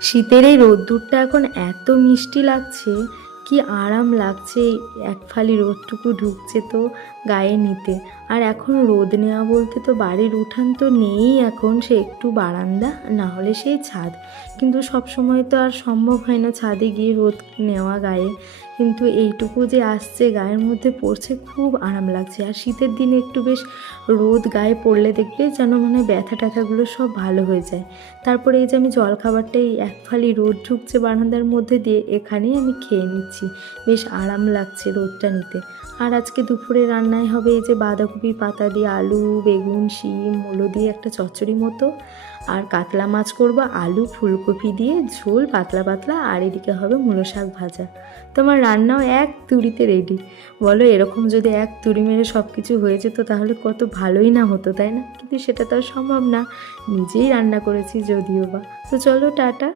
শীতের এই রোদ্দুরটা এখন এত মিষ্টি লাগছে কি আরাম লাগছে এক ফালি রোদটুকু ঢুকছে তো গায়ে নিতে। আর এখন রোদ নেওয়া বলতে তো বাড়ির উঠান তো নেই এখন, সে একটু বারান্দা, না হলে সেই ছাদ। কিন্তু সব সময় তো আর সম্ভব হয় না ছাদে গিয়ে রোদ নেওয়া গায়ে। কিন্তু এইটুকু যে আসছে গায়ের মধ্যে পড়ছে খুব আরাম লাগছে। আর শীতের দিনে একটু বেশ রোদ গায়ে পড়লে দেখবে যেন মনে হয় ব্যথা ট্যাথাগুলো সব ভালো হয়ে যায়। তারপরে এই যে আমি জল খাবারটা এই এক ফালি রোদ ঢুকছে বারান্দার মধ্যে দিয়ে এখানেই আমি খেয়ে নিচ্ছি বেশ আরাম লাগছে রোদটা নিতে। আর আজকে দুপুরে রান্নায় হবে এই যে বাঁধাকপি পাতা দিয়ে আলু, বেগুন, শিম, মুলো দিয়ে একটা চচ্চড়ি মতো। আর কাতলা মাছ করব আলু, ফুলকপি দিয়ে ঝোল পাতলা পাতলা। আর এদিকে হবে মূলো শাক ভাজা। তোমার রান্নাও এক তুড়িতে রেডি বলো, এরকম যদি এক তুড়ি মেরে সব কিছু হয়ে যেত তাহলে কত ভালোই না হতো, তাই না? কিন্তু সেটা তো আর সম্ভব না। নিজেই রান্না করেছি যদিও বা। তো চলো, টাটা।